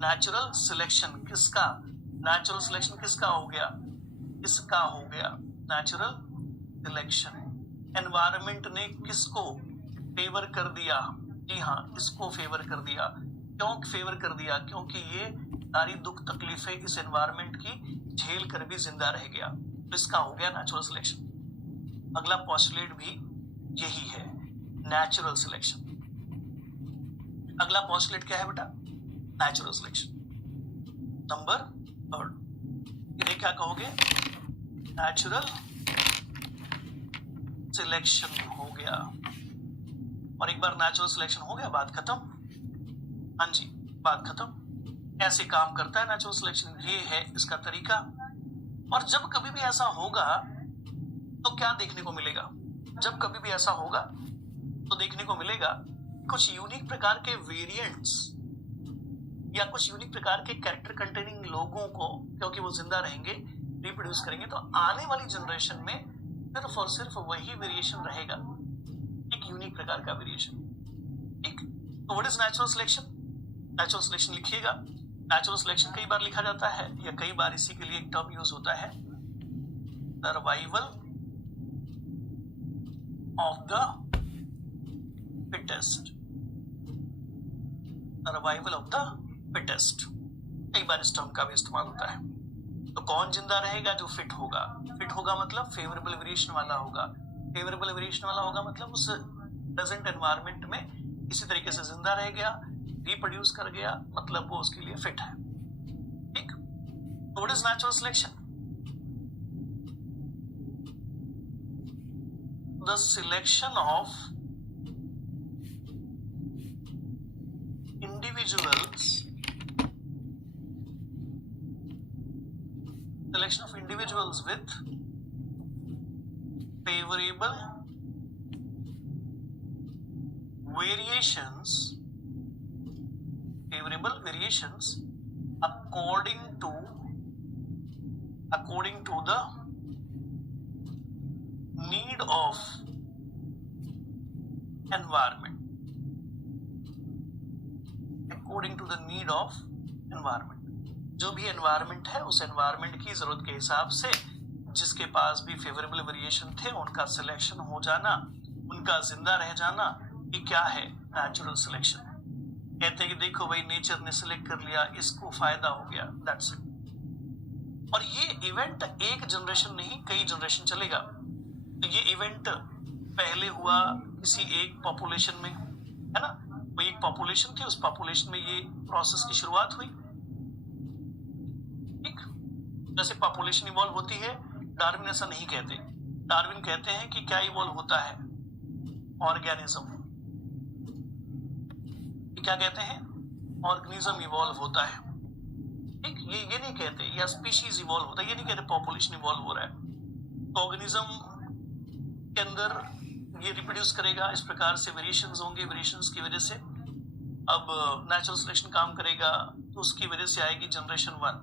Natural selection किसका? Natural selection किसका हो गया? इसका हो गया नेचुरल सिलेक्शन। एनवायरनमेंट ने किसको फेवर कर दिया? जी हाँ, इसको फेवर कर दिया। क्यों फेवर कर दिया? क्योंकि ये सारी दुख तकलीफें इस एनवायरनमेंट की झेल कर भी जिंदा रह गया, तो इसका हो गया नेचुरल सिलेक्शन। अगला पोस्टुलेट भी यही है, नेचुरल सिलेक्शन। अगला पोस्टुलेट क्या है बेटा? Natural selection. नंबर थर्ड, इन्हें क्या कहोगे? नेचुरल सिलेक्शन हो गया। और एक बार नेचुरल सिलेक्शन हो गया, बात खत्म। हाँ जी, बात खत्म। ऐसे काम करता है नेचुरल सिलेक्शन, ये है इसका तरीका। और जब कभी भी ऐसा होगा तो क्या देखने को मिलेगा? जब कभी भी ऐसा होगा तो देखने को मिलेगा कुछ यूनिक प्रकार के वेरिएंट्स या कुछ यूनिक प्रकार के कैरेक्टर कंटेनिंग लोगों को, क्योंकि वो जिंदा रहेंगे, रिप्रोड्यूस करेंगे, तो आने वाली जनरेशन में सिर्फ और सिर्फ वही वेरिएशन रहेगा, एक यूनिक प्रकार का वेरिएशन। ठीक, तो what is natural selection? Natural selection लिखिएगा। नेचुरल सिलेक्शन कई बार लिखा जाता है या कई बार इसी के लिए एक टर्म यूज होता है, survival of the fittest. Survival of the fittest, कई बार इस टर्म का भी इस्तेमाल होता है। तो कौन जिंदा रहेगा? जो फिट होगा। फिट होगा मतलब फेवरेबल वेरिएशन वाला होगा। फेवरेबल वेरिएशन वाला होगा मतलब उस प्रेजेंट एनवायरनमेंट में इसी तरीके से जिंदा रह गया, रिप्रोड्यूस कर गया, मतलब वो उसके लिए फिट है। ठीक, तो what is natural selection? The selection of individuals, selection of individuals with favorable variations, according to the need of environment, according to the need of environment. जो भी एनवायरनमेंट है उस एनवायरनमेंट की जरूरत के हिसाब से जिसके पास भी फेवरेबल वेरिएशन थे उनका सिलेक्शन हो जाना, उनका जिंदा रह जाना, ये क्या है? Natural selection. कहते हैं कि देखो भाई, नेचर ने सिलेक्ट कर लिया, इसको फायदा हो गया, दैट्स इट। और ये इवेंट एक जनरेशन नहीं, कई जनरेशन चलेगा। तो ये इवेंट पहले हुआ किसी एक पॉपुलेशन में, है ना, कोई एक पॉपुलेशन थी, उस पॉपुलेशन में ये प्रोसेस की शुरुआत हुई। ठीक, जैसे पॉपुलेशन इवॉल्व होती है, डार्विन ऐसा नहीं कहते। डार्विन कहते हैं कि क्या इवॉल्व होता है? ऑर्गेनिज्म। क्या कहते हैं? ऑर्गेनिज्म इवॉल्व होता है। ठीक, ये नहीं कहते, या स्पीशीज इवॉल्व होता है, ये नहीं कहते पॉपुलेशन इवॉल्व हो रहा है। तो ऑर्गेनिज्म के अंदर ये रिप्रोड्यूस करेगा, इस प्रकार से वेरिएशंस होंगे, वेरिएशंस की वजह से अब नेचुरल सिलेक्शन काम करेगा, तो उसकी वजह से आएगी जनरेशन 1।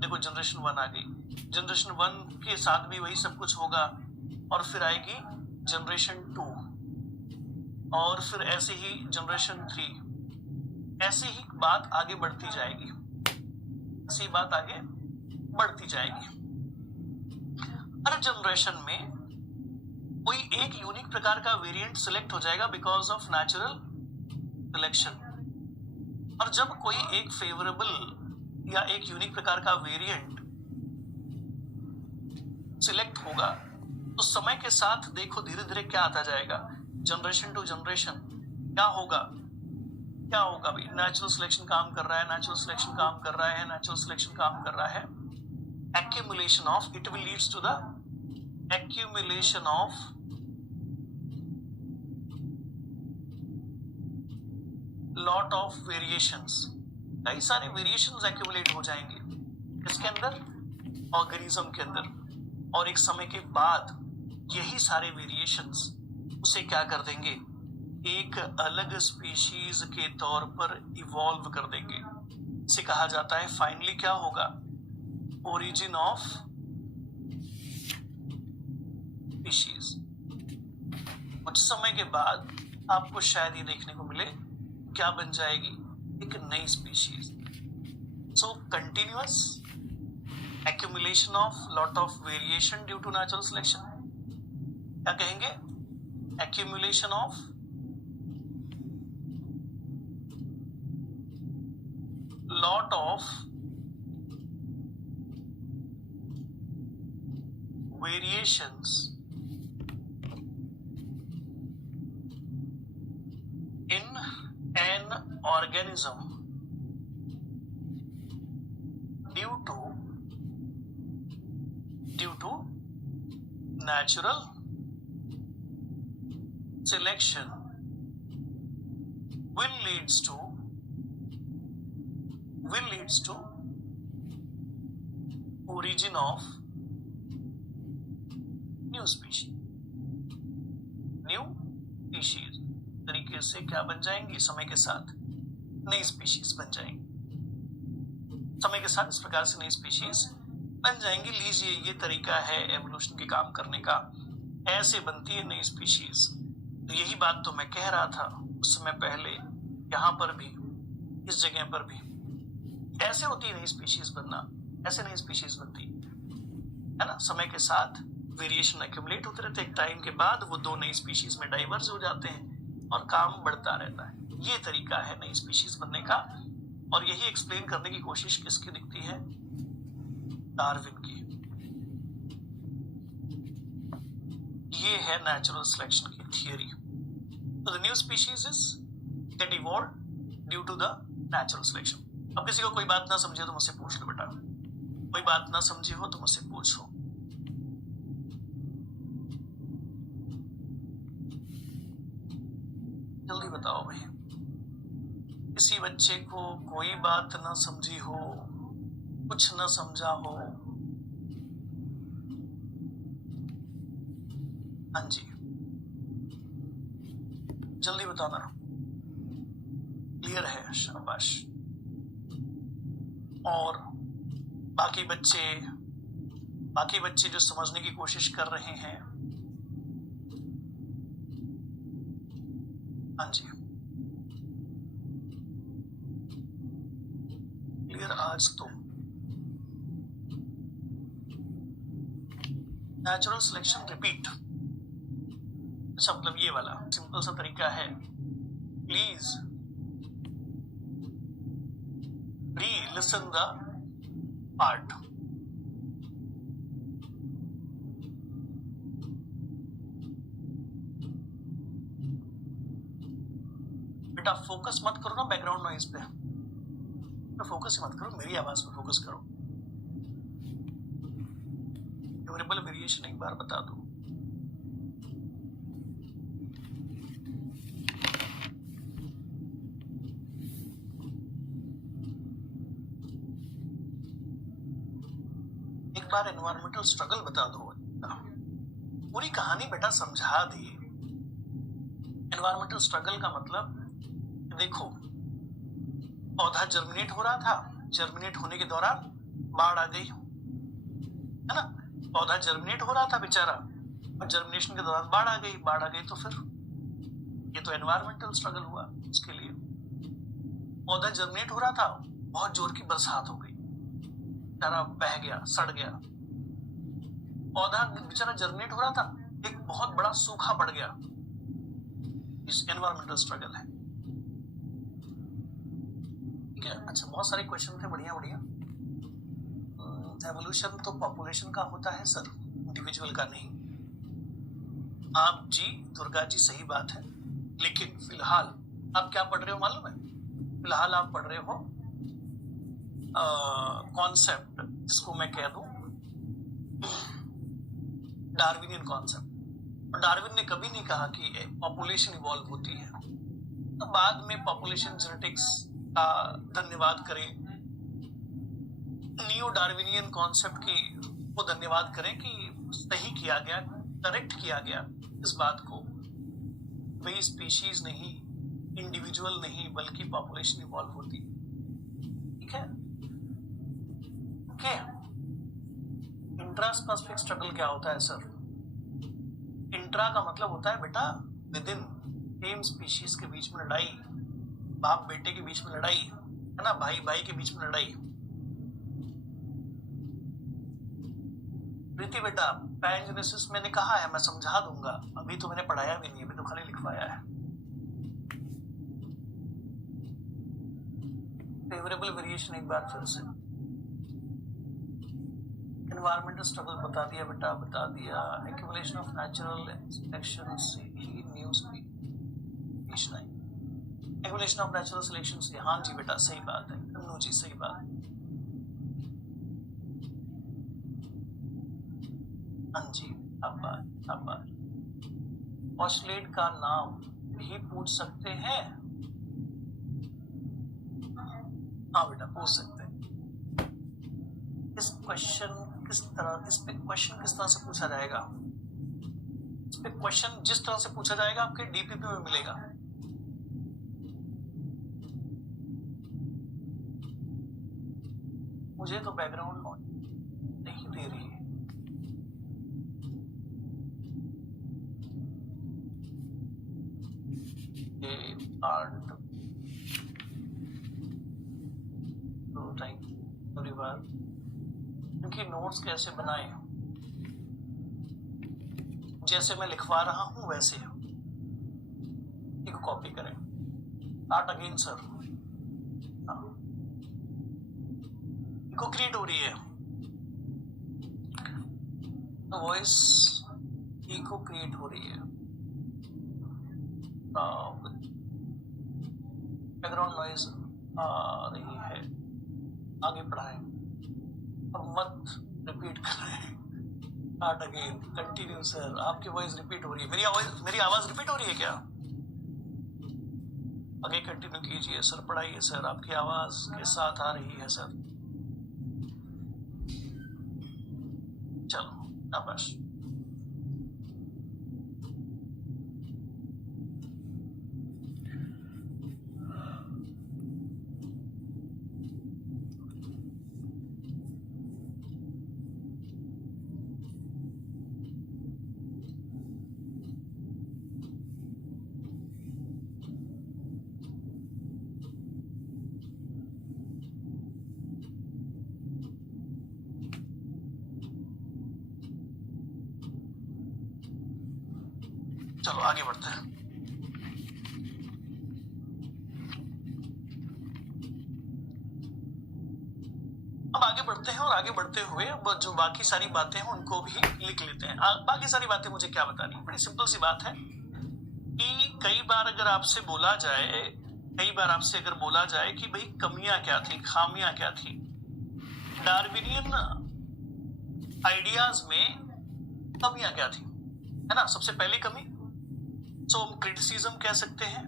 देखो जनरेशन 1 आ गई, जनरेशन 1 के साथ भी वही सब कुछ होगा, और फिर आएगी जनरेशन 2, और फिर ऐसे ही जनरेशन 3, ऐसे ही बात आगे बढ़ती जाएगी, ऐसी बात आगे बढ़ती जाएगी। हर जनरेशन में कोई एक यूनिक प्रकार का वेरिएंट सिलेक्ट हो जाएगा बिकॉज ऑफ नेचुरल सिलेक्शन। और जब कोई एक फेवरेबल या एक यूनिक प्रकार का वेरिएंट सिलेक्ट होगा तो समय के साथ देखो धीरे धीरे क्या आता जाएगा, जनरेशन टू जनरेशन क्या होगा भाई? नेचुरल सिलेक्शन काम कर रहा है, नेचुरल सिलेक्शन काम कर रहा है, नेचुरल सिलेक्शन काम कर रहा है। Accumulation of, it will leads to the accumulation of lot of variations. कई सारे वेरिएशंस एक्यूमुलेट हो जाएंगे इसके अंदर, ऑर्गेनिज्म के अंदर, और एक समय के बाद यही सारे वेरिएशंस उसे क्या कर देंगे? एक अलग स्पीशीज के तौर पर इवॉल्व कर देंगे। इसे कहा जाता है फाइनली क्या होगा? Origin of species. कुछ समय के बाद आपको शायद ये देखने को मिले क्या बन जाएगी? एक नई species. So continuous accumulation of lot of variation due to natural selection, क्या कहेंगे? accumulation of lot of variations in an organism due to natural selection will leads to origin of new species तरीके से क्या बन जाएंगी? समय के साथ नई स्पीशीज बन जाएंगी। समय के साथ इस प्रकार से नई स्पीशीज बन जाएंगी। लीजिए, ये तरीका है एवोल्यूशन के काम करने का, ऐसे बनती है नई स्पीशीज। तो यही बात तो मैं कह रहा था उस समय पहले, यहाँ पर भी, इस जगह पर भी ऐसे होती है नई स्पीशीज बनना, ऐसे नई स्पीशीज बनती है ना। समय के साथ वेरिएशन एक्यूमुलेट होते रहते हैं, एक टाइम के बाद वो दो नई स्पीशीज में डाइवर्ज हो जाते हैं और काम बढ़ता रहता है। ये तरीका है नई स्पीशीज बनने का, और यही एक्सप्लेन करने की कोशिश किसकी दिखती है? डार्विन की। ये है नेचुरल सिलेक्शन की थियरी। तो the new species is get evolved due to the natural selection. अब किसी को कोई बात ना समझे तो मुझसे पूछ लो बेटा, कोई बात ना समझी हो तो मुझसे पूछो। जल्दी बताओ भाई, किसी बच्चे को कोई बात ना समझी हो, कुछ ना समझा हो? हाँ जी, जल्दी बताना। क्लियर है? शाबाश। और बाकी बच्चे जो समझने की कोशिश कर रहे हैं, हाँ जी, क्लियर? आज तो नेचुरल सिलेक्शन रिपीट, अच्छा मतलब ये वाला सिंपल सा तरीका है। Please relisten the part. बेटा फोकस मत करो ना बैकग्राउंड नॉइज पे, फोकस ही मत करो, मेरी आवाज पे फोकस करो। वेरिएबल वेरिएशन एक बार बता दो। एक बार एनवायरमेंटल स्ट्रगल बता दो। पूरी कहानी बेटा समझा दी। एनवायरमेंटल स्ट्रगल का मतलब देखो, पौधा जर्मिनेट हो रहा था, जर्मिनेट होने के दौरान बाढ़ आ गई, है ना। पौधा जर्मिनेट हो रहा था बेचारा, और जर्मिनेशन के दौरान बाढ़ आ गई तो फिर ये तो एनवायरमेंटल स्ट्रगल हुआ उसके लिए। पौधा जर्मिनेट हो रहा था, बहुत जोर की बरसात हो गई, बेचारा बह गया, सड़ गया। पौधा बेचारा जर्मिनेट हो रहा था, एक बहुत बड़ा सूखा पड़ गया। इस एनवायरमेंटल स्ट्रगल है, ठीक है। अच्छा, बहुत सारे क्वेश्चन थे, बढ़िया बढ़िया। एवोल्यूशन तो पॉपुलेशन का होता है सर, इंडिविजुअल का नहीं। आप जी, दुर्गा जी, सही बात है, लेकिन फिलहाल आप क्या पढ़ रहे हो मालूम है? फिलहाल आप पढ़ रहे हो कॉन्सेप्ट, जिसको मैं कह दूं डार्विनियन कॉन्सेप्ट। और डार्विन ने कभी नहीं कहा कि पॉपुलेशन इवॉल्व होती है। तो बाद में पॉपुलेशन जेनेटिक्स का धन्यवाद करें, न्यू डार्विनियन कॉन्सेप्ट की को धन्यवाद करें कि सही किया गया, करेक्ट किया गया इस बात को। वे स्पीशीज नहीं, इंडिविजुअल नहीं, बल्कि पॉपुलेशन इवॉल्व होती, ठीक है। ओके, इंट्रास्पेसिफिक स्ट्रगल क्या होता है सर? इंट्रा का मतलब होता है बेटा विद इन, सेम स्पीशीज के बीच में लड़ाई। बाप बेटे के बीच में लड़ाई है ना, भाई भाई के बीच में लड़ाई। प्रीति बेटा पैराजेनेसिस मैंने कहा है, मैं समझा दूंगा, अभी तो मैंने पढ़ाया भी नहीं, अभी तो खाली लिखवाया है। फेवरेबल वेरिएशन एक बार फिर से, एनवायरमेंटल स्ट्रगल बता दिया बेटा, बता दिया। एक्यूमुलेशन ऑफ नेचुरल सिलेक्शन से ही न्यू स्पीशीज आई, एक्यूमुलेशन ऑफ नेचुरल सिलेक्शन से, हाँ जी बेटा सही बात है, कन्नू जी सही बात। हाँ जी अब ऑस्ट्रेट का नाम भी पूछ सकते हैं? हाँ बेटा पूछ सकते हैं। इस क्वेश्चन किस तरह, इस पे क्वेश्चन किस तरह से पूछा जाएगा? इस पे क्वेश्चन जिस तरह से पूछा जाएगा आपके डीपीपी में मिलेगा। मुझे तो बैकग्राउंड नहीं दे रही है। इनकी नोट्स कैसे बनाएं? जैसे मैं लिखवा रहा हूं वैसे इनको कॉपी करें। स्टार्ट अगेन सर, इनको क्रिएट हो रही है वॉइस, इको क्रिएट हो रही है, बैकग्राउंड नॉइज आ रही है। आगे बढ़ाएं और मत रिपीट करें। स्टार्ट अगेन, कंटिन्यू सर, आपकी वॉइस रिपीट हो रही है, मेरी आवाज रिपीट हो रही है क्या? आगे कंटिन्यू कीजिए सर, पढ़ाइए सर, आपकी आवाज के साथ आ रही है सर। चलो शाबाश। चलो आगे बढ़ते हैं। अब आगे बढ़ते हैं और आगे बढ़ते हुए अब जो बाकी सारी बातें हैं उनको भी लिख लेते हैं। बाकी सारी बातें मुझे क्या बतानी, बड़ी सिंपल सी बात है कि कई बार अगर आपसे बोला जाए, कई बार आपसे अगर बोला जाए कि भाई कमियां क्या थी, खामियां क्या थी, डार्विनियन आइडियाज में कमियां क्या थी, है ना। सबसे पहली कमी सो हम क्रिटिसिज्म कह सकते हैं,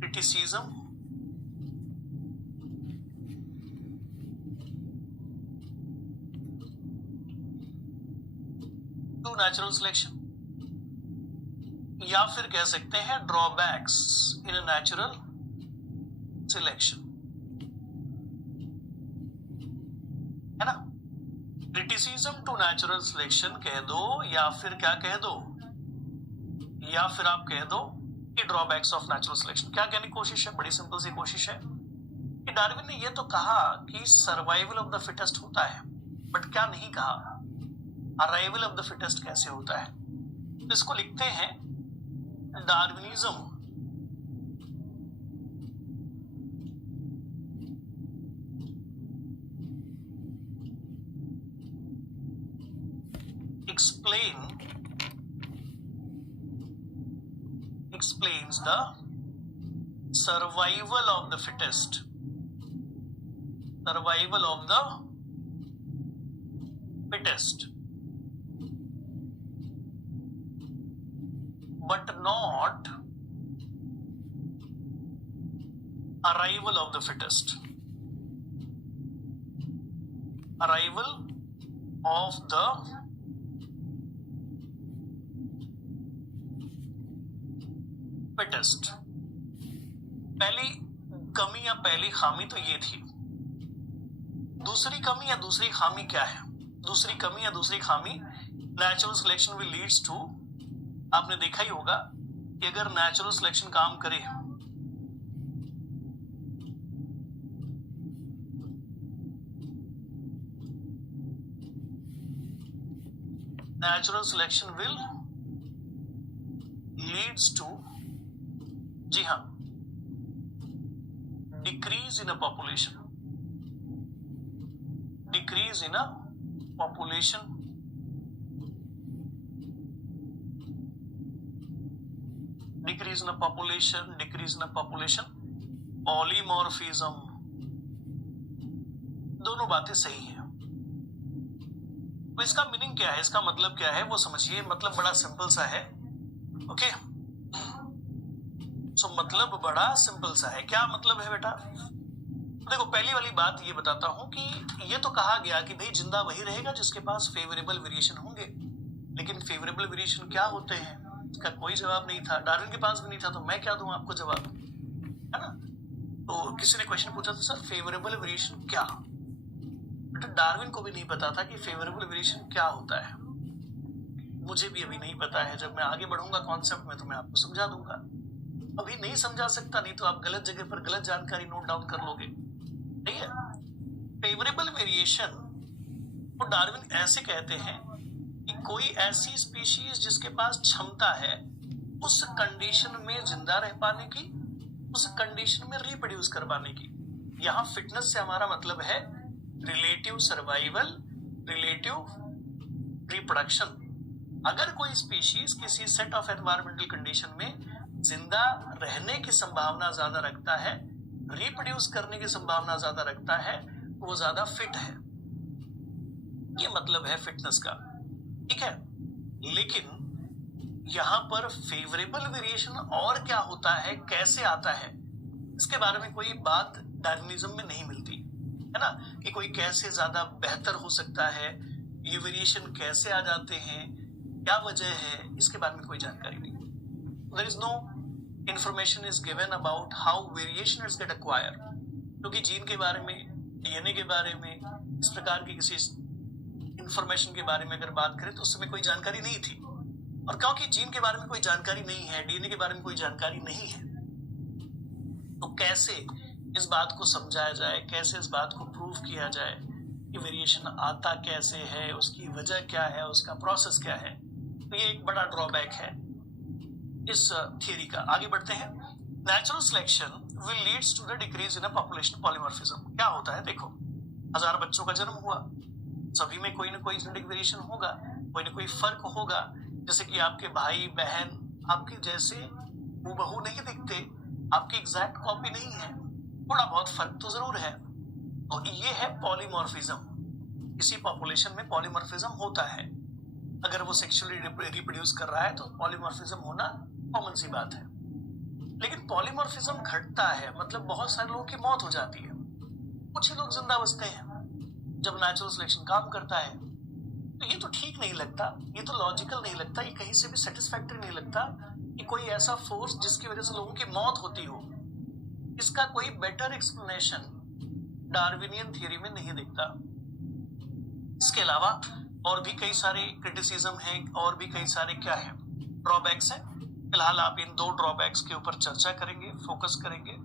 क्रिटिसिज्म। टू नेचुरल सिलेक्शन, या फिर कह सकते हैं ड्रॉबैक्स इन नेचुरल सिलेक्शन, है ना। क्रिटिसिज्म टू नेचुरल सिलेक्शन कह दो, या फिर क्या कह दो, या फिर आप कह दो कि ड्रॉबैक्स ऑफ नेचुरल सिलेक्शन। क्या कहने की कोशिश है, बड़ी सिंपल सी कोशिश है कि डार्विन ने ये तो कहा कि सर्वाइवल ऑफ द फिटेस्ट होता है, बट क्या नहीं कहा अराइवल ऑफ द फिटेस्ट कैसे होता है। तो इसको लिखते हैं Darwinism explains the survival of the fittest, survival of the fittest, but not arrival of the fittest, arrival of the fittest. पहली कमी या पहली खामी तो ये थी। दूसरी कमी या दूसरी खामी क्या है? दूसरी कमी या दूसरी खामी, natural selection will leads to, आपने देखा ही होगा कि अगर नेचुरल सिलेक्शन काम करे, natural selection will leads to, जी हाँ, decrease in a population, decrease in a population, decrease in a population, decrease in a population, polymorphism, दोनों बातें सही है। तो इसका मीनिंग क्या है, इसका मतलब क्या है वो समझिए। मतलब बड़ा सिंपल सा है, ओके। सो मतलब बड़ा सिंपल सा है। क्या मतलब है बेटा? देखो, पहली वाली बात ये बताता हूं कि ये तो कहा गया कि भाई जिंदा वही रहेगा जिसके पास फेवरेबल वेरिएशन होंगे, लेकिन फेवरेबल वेरिएशन क्या होते हैं इसका कोई जवाब नहीं था। डार्विन के पास भी नहीं था, तो मैं क्या दूं आपको जवाब, है ना? तो किसी ने क्वेश्चन पूछा था, सर फेवरेबल वेरिएशन क्या? बेटा डार्विन को भी नहीं पता था कि फेवरेबल वेरिएशन क्या होता है। मुझे भी अभी नहीं पता है। जब मैं आगे बढ़ूंगा कॉन्सेप्ट में तो मैं आपको समझा दूंगा। अभी नहीं समझा सकता, नहीं तो आप गलत जगह पर गलत जानकारी नोट डाउन कर लोगे। ठीक है? फेवरेबल वेरिएशन को डार्विन ऐसे कहते हैं कि कोई ऐसी स्पीशीज जिसके पास क्षमता है उस कंडीशन में जिंदा रह पाने की, उस कंडीशन में रिप्रोड्यूस कर पाने की। यहां फिटनेस से हमारा मतलब है रिलेटिव सर्वाइवल, रिलेटिव रिप्रोडक्शन। अगर कोई स्पीशीज किसी सेट ऑफ एनवायरमेंटल कंडीशन में जिंदा रहने की संभावना ज्यादा रखता है, रिप्रोड्यूस करने की संभावना ज्यादा रखता है, वो ज्यादा फिट है। ये मतलब है फिटनेस का। ठीक है? लेकिन यहां पर फेवरेबल वेरिएशन और क्या होता है, कैसे आता है, इसके बारे में कोई बात डार्विनिज्म में नहीं मिलती, है ना? कि कोई कैसे ज्यादा बेहतर हो सकता है, ये वेरिएशन कैसे आ जाते हैं, क्या वजह है, इसके बारे में कोई जानकारी नहीं। There is no information is given about how variation is get acquire. क्योंकि जीन के बारे में, डीएनए के बारे में, इस प्रकार की किसी इंफॉर्मेशन के बारे में अगर बात करें तो उस समय कोई जानकारी नहीं थी। और क्योंकि जीन के बारे में कोई जानकारी नहीं है, डीएनए के बारे में कोई जानकारी नहीं है, तो कैसे इस बात को समझाया जाए, कैसे इस बात को प्रूव किया जाए कि वेरिएशन आता कैसे है, उसकी वजह क्या है, उसका प्रोसेस क्या है। तो ये एक बड़ा ड्रॉबैक है इस थियरी का। आगे बढ़ते हैं। Natural selection will leads to the decrease in a population polymorphism. क्या होता है? देखो, 1000 बच्चों का जन्म हुआ, सभी में कोई ना कोई जेनेटिक वेरिएशन होगा, कोई ना कोई फर्क होगा। जैसे कि आपके भाई बहन आपके जैसे हूबहू नहीं दिखते, आपकी एग्जैक्ट कॉपी नहीं है, थोड़ा बहुत फर्क तो जरूर है। तो ये है पॉलीमॉर्फिज्म। किसी पॉपुलेशन में पॉलीमॉर्फिज्म होता है। अगर वो सेक्सुअली रिप्रोड्यूस कर रहा है तो पॉलीमॉर्फिज्म होना कॉमन सी बात है। लेकिन पॉलीमॉर्फिज्म घटता है, मतलब बहुत सारे लोगों की मौत हो जाती है, कुछ ही लोग जिंदा बचते हैं जब नेचुरल सिलेक्शन काम करता है। तो ये तो ठीक नहीं लगता, ये तो लॉजिकल नहीं लगता, ये कहीं से भी सेटिस्फैक्टरी नहीं लगता कि कोई ऐसा फोर्स जिसकी वजह से लोगों की मौत होती हो। इसका कोई बेटर एक्सप्लेनेशन डार्विनियन थियरी में नहीं दिखता। इसके अलावा और भी कई सारे क्रिटिसिज्म हैं, और भी कई सारे क्या है, ड्रॉबैक्स हैं। फिलहाल आप इन 2 ड्रॉबैक्स के ऊपर चर्चा करेंगे, फोकस करेंगे।